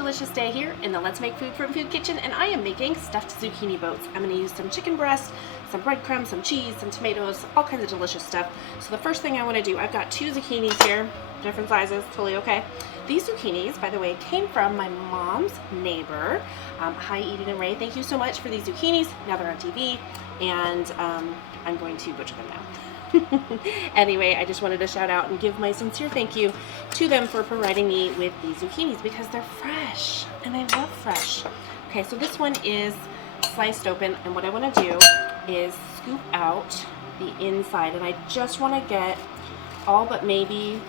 delicious day here in the Let's Make Food from Food kitchen, and I am making stuffed zucchini boats. I'm going to use some chicken breast, some breadcrumbs, some cheese, some tomatoes, all kinds of delicious stuff. So the first thing I want to do, I've got 2 zucchinis here, different sizes, totally okay. These zucchinis, by the way, came from my mom's neighbor. Hi Edie and Ray, thank you so much for these zucchinis. Now they're on TV, and I'm going to butcher them now. Anyway, I just wanted to shout out and give my sincere thank you to them for providing me with these zucchinis because they're fresh and I love fresh. Okay, so this one is sliced open, and what I want to do is scoop out the inside, and I just want to get all but maybe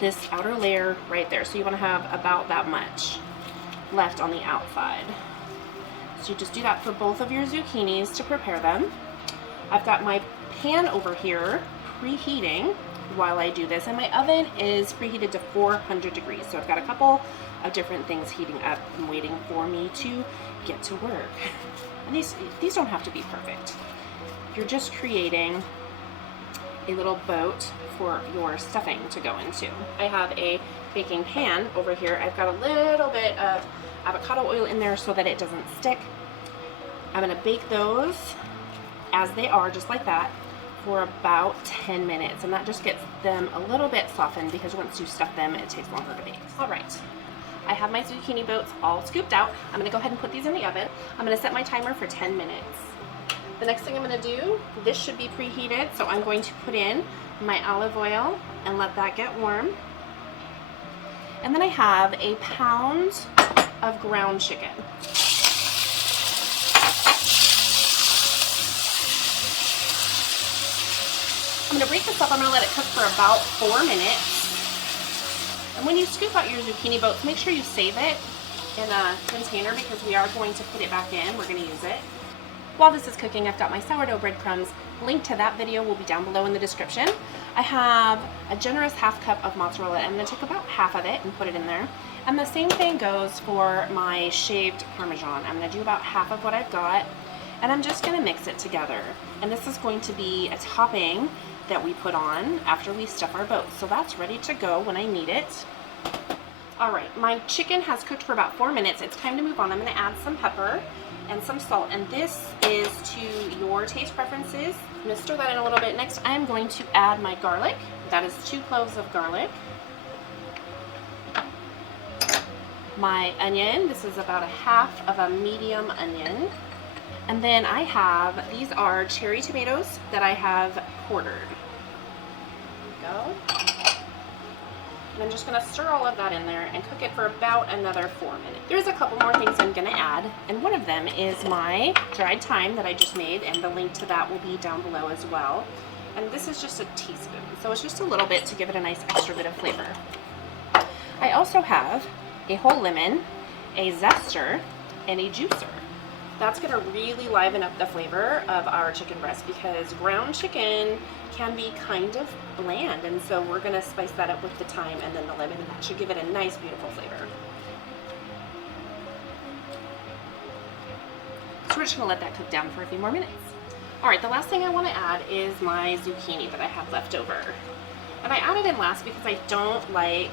this outer layer right there. So you want to have about that much left on the outside. So you just do that for both of your zucchinis to prepare them. I've got my pan over here preheating while I do this, and my oven is preheated to 400 degrees. So I've got a couple of different things heating up and waiting for me to get to work. And these don't have to be perfect. You're just creating a little boat for your stuffing to go into. I have a baking pan over here. I've got a little bit of avocado oil in there so that it doesn't stick. I'm going to bake those as they are, just like that, for about 10 minutes, and that just gets them a little bit softened because once you stuff them, it takes longer to bake. All right, I have my zucchini boats all scooped out. I'm gonna go ahead and put these in the oven. I'm gonna set my timer for 10 minutes. The next thing I'm gonna do, this should be preheated, so I'm going to put in my olive oil and let that get warm. And then I have a pound of ground chicken. I'm going to break this up. I'm going to let it cook for about 4 minutes. And when you scoop out your zucchini boats, make sure you save it in a container because we are going to put it back in. We're going to use it. While this is cooking, I've got my sourdough breadcrumbs. Link to that video will be down below in the description. I have a generous ½ cup of mozzarella. I'm going to take about half of it and put it in there. And the same thing goes for my shaved parmesan. I'm going to do about half of what I've got, and I'm just going to mix it together. And this is going to be a topping that we put on after we stuff our boats. So that's ready to go when I need it. All right, my chicken has cooked for about 4 minutes. It's time to move on. I'm going to add some pepper and some salt, and this is to your taste preferences. I'm going to stir that in a little bit. Next, I'm going to add my garlic. That is 2 cloves of garlic. My onion, this is about ½ of a medium onion. And then I have, these are cherry tomatoes that I have quartered. There we go. And I'm just going to stir all of that in there and cook it for about another 4 minutes. There's a couple more things I'm going to add, and one of them is my dried thyme that I just made, and the link to that will be down below as well. And this is just a teaspoon, so it's just a little bit to give it a nice extra bit of flavor. I also have a whole lemon, a zester, and a juicer. That's going to really liven up the flavor of our chicken breast because ground chicken can be kind of bland, and so we're going to spice that up with the thyme and then the lemon, and that should give it a nice, beautiful flavor. So we're just going to let that cook down for a few more minutes. All right, the last thing I want to add is my zucchini that I have left over. And I added in last because I don't like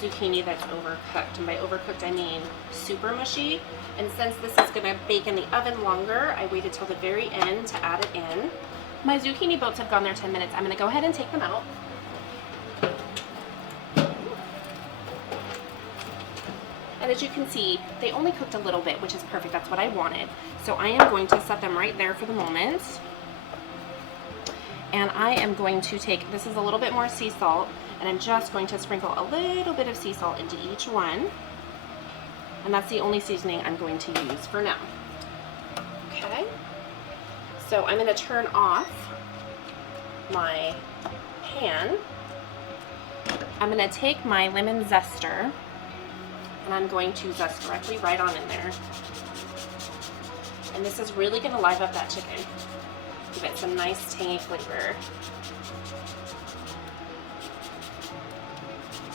zucchini that's overcooked, and by overcooked I mean super mushy. And since this is going to bake in the oven longer, I waited till the very end to add it in. My zucchini boats have gone there 10 minutes. I'm going to go ahead and take them out. And as you can see, they only cooked a little bit, which is perfect. That's what I wanted. So I am going to set them right there for the moment. And I am going to take, this is a little bit more sea salt, and I'm just going to sprinkle a little bit of sea salt into each one. And that's the only seasoning I'm going to use for now. Okay, so I'm going to turn off my pan. I'm going to take my lemon zester, and I'm going to zest directly right on in there. And this is really going to liven up that chicken. Give it some nice tangy flavor.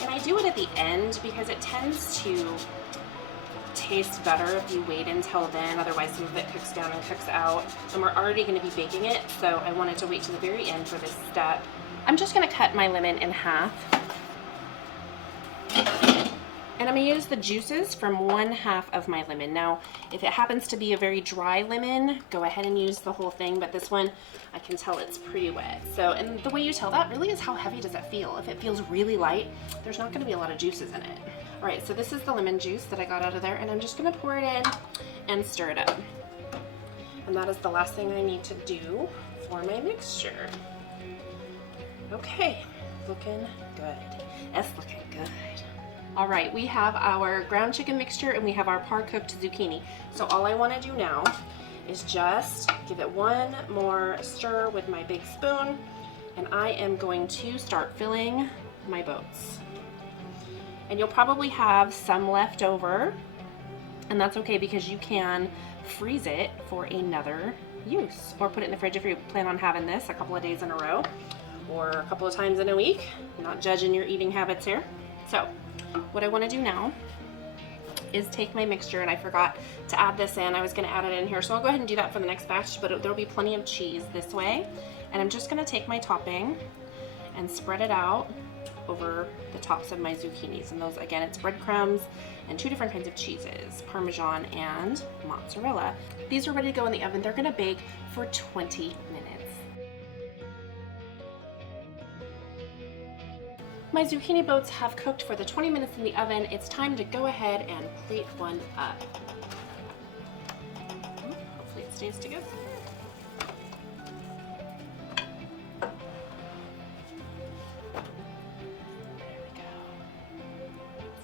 And I do it at the end because it tends to taste better if you wait until then. Otherwise some of it cooks down and cooks out, and we're already going to be baking it, so I wanted to wait to the very end for this step. I'm just going to cut my lemon in half. And I'm going to use the juices from 1/2 of my lemon. Now, if it happens to be a very dry lemon, go ahead and use the whole thing, but this one, I can tell it's pretty wet. So, and the way you tell that really is how heavy does it feel. If it feels really light, there's not going to be a lot of juices in it. All right, so this is the lemon juice that I got out of there, and I'm just going to pour it in and stir it up. And that is the last thing I need to do for my mixture. Okay, looking good. It's looking good. All right, we have our ground chicken mixture and we have our par-cooked zucchini. So all I want to do now is just give it one more stir with my big spoon, and I am going to start filling my boats. And you'll probably have some left over, and that's okay because you can freeze it for another use or put it in the fridge if you plan on having this a couple of days in a row or a couple of times in a week. I'm not judging your eating habits here. So what I want to do now is take my mixture, and I forgot to add this in. I was going to add it in here, so I'll go ahead and do that for the next batch, but there'll be plenty of cheese this way. And I'm just going to take my topping and spread it out over the tops of my zucchinis. And those, again, it's breadcrumbs and 2 different kinds of cheeses, Parmesan and mozzarella. These are ready to go in the oven. They're going to bake for 20 minutes. My zucchini boats have cooked for the 20 minutes in the oven. It's time to go ahead and plate one up. Hopefully it stays together. There we go.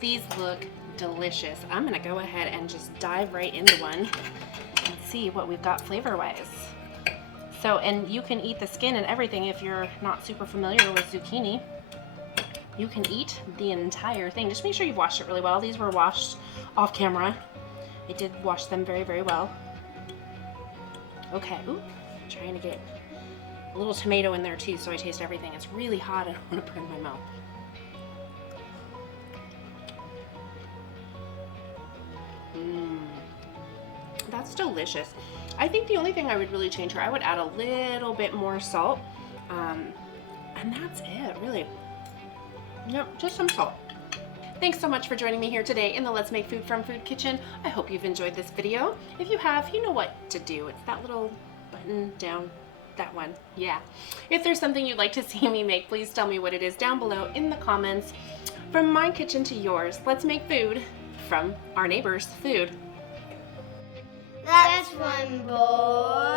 These look delicious. I'm gonna go ahead and just dive right into one and see what we've got flavor-wise. So, and you can eat the skin and everything if you're not super familiar with zucchini. You can eat the entire thing. Just make sure you've washed it really well. These were washed off camera. I did wash them very, very well. Okay, ooh, trying to get a little tomato in there too so I taste everything. It's really hot. I don't want to burn my mouth. That's delicious. I think the only thing I would really change here, I would add a little bit more salt. And that's it, really. Yep, just some salt. Thanks so much for joining me here today in the Let's Make Food from Food Kitchen. I hope you've enjoyed this video. If you have, you know what to do. It's that little button down, that one. Yeah. If there's something you'd like to see me make, please tell me what it is down below in the comments. From my kitchen to yours, let's make food from our neighbor's food. That's one boy.